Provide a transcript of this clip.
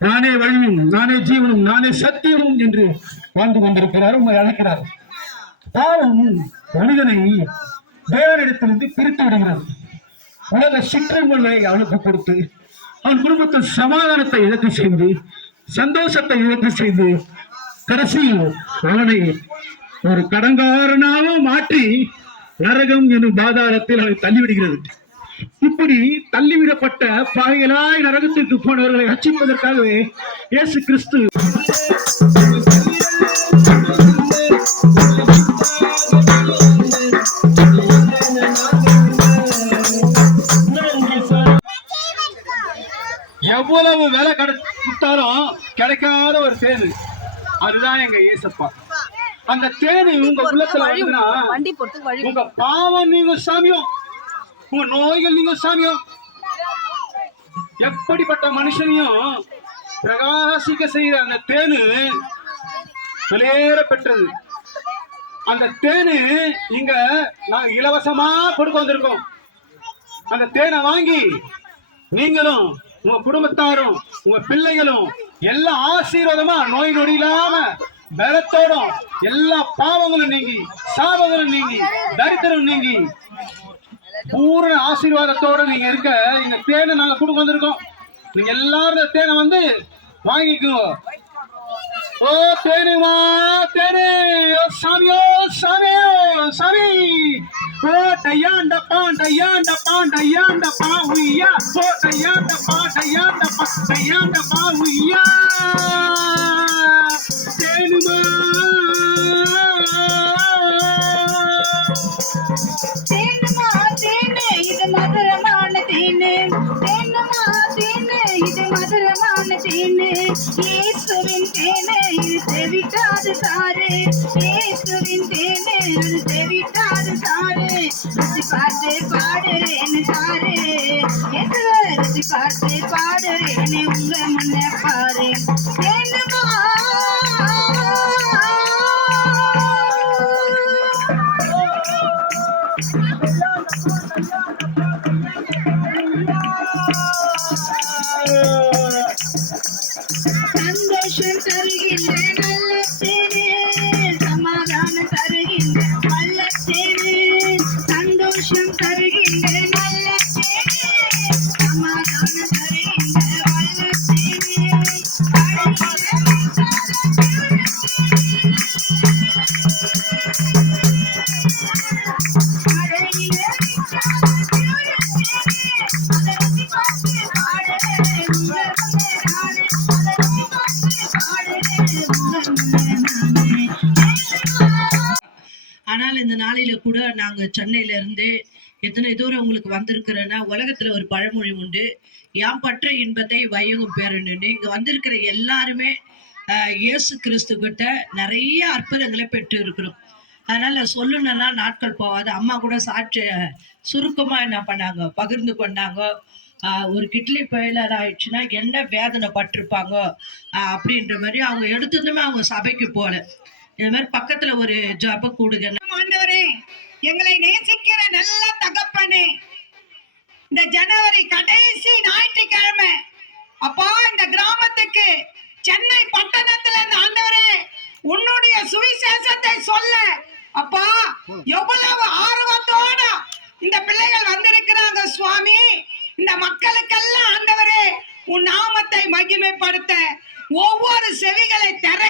நானே வழியும் நானே ஜீவனும் நானே சத்தியமும் என்று வாழ்ந்து கொண்டிருக்கிறார் உங்களை அழைக்கிறார். பாவம் மனிதனை தேவனிடத்திலிருந்து பிரித்து விடுகிறது உலக சிற்றங்களை அவனுக்கு கொடுத்து அவன் குடும்பத்தில் சமாதானத்தை இழக்க செய்து சந்தோஷத்தை இழக்க செய்து கடைசியில் அவனை ஒரு கடங்காரனாலும் மாற்றி நரகம் என்னும் பாதாளத்தில் அவனை தள்ளிவிடுகிறது. இப்படி தள்ளிவிடப்பட்ட பாகைகளாய் நரகத்திற்கு போனவர்களை ரட்சிப்பதற்காகவே இயேசு கிறிஸ்து எவ்வளவு விலை கொடுத்தாலும் கிடைக்காத ஒரு தேனு. அதுதான் எங்க ஏசப்பா அந்த தேனு உங்க உள்ளத்துல உங்க பாவம் நீங்க சாமியம். உங்க நோய்கள் நீங்க சாமியோ? எப்படிப்பட்ட மனுஷனையும் பிரகாசிக்க செய்யற அந்த தேனு வெளியேற பெற்றது அந்த தேனு இங்க நாங்க இலவசமா கொடுக்க வந்திருக்கோம். அந்த தேனை வாங்கி நீங்களும் உங்க குடும்பத்தாரும் உங்க பிள்ளைகளும் எல்லா ஆசீர்வாதமா நோய் நொடி இல்லாம பலத்தோடும் எல்லா பாவங்களும் நீங்கி சாபங்களும் நீங்கி தரித்திரம் நீங்கி பூரண ஆசீர்வாதத்தோடு நீங்க இருக்க இந்த தேனை நாங்க கொடுக்க வந்திருக்கோம். நீங்க எல்லாரும் தேனை வந்து வாங்கிக்கோங்க ஓ தேனுமா தேனு. ஓ சாமியோ சாமியோ சாமி. ஓ டையாண்ட பான் டையாண்ட பான் டையாண்ட உய்யா. ஓ டையாண்ட பா டையாண்ட பா பா உய்யா. தேனு அது சாரு ருசி பார்த்து பாடுறேன்னு சாரு ருசி பார்த்து உங்க முன்ன பாரு. தேனுமா ஆனால் இந்த நாளில கூட நாங்க சென்னையில இருந்து எத்தனை தூரம் உங்களுக்கு வந்திருக்கிறேன்னா உலகத்துல ஒரு பழமொழி உண்டு. யாம் பற்ற இன்பத்தை வையகம் பேரணுன்னு இங்க வந்திருக்கிற எல்லாருமே இயேசு கிறிஸ்து கிட்ட நிறைய அற்புதங்களை பெற்று இருக்கிறோம் அதனால சொல்லணும்னா நாட்கள் போகாது. அம்மா கூட சாட்சி சுருக்கமா என்ன பண்ணாங்க? பகிர்ந்து கொண்டாங்க. ஒரு கிட்லி பயிலர் ஆயிடுச்சுன்னா என்ன வேதனை பட்டிருப்பாங்க? அப்படின்ற மாதிரி அவங்க எடுத்ததுமே அவங்க சபைக்கு போல. இது மாதிரி பக்கத்துல ஒரு ஜப கூடுங்க. ஆண்டவரே எங்களை நேசிக்கிற நல்ல தகப்பனே இந்த ஜனவரி கடைசி ஞாயிற்றுக்கிழமை அப்பா இந்த கிராமத்துக்கு சென்னை பட்டணத்துல இருந்து ஆண்டவரே உன்னுடைய சுவிசேஷத்தை சொல்ல அப்பா எவ்வளவு ஆர்வத்தோட இந்த பிள்ளைகள் வந்திருக்கிறாங்க சுவாமி. இந்த மக்களுக்கெல்லாம் ஆண்டவரே உன் நாமத்தை மகிமைப்படுத்த. ஒவ்வொரு செவிகளை தர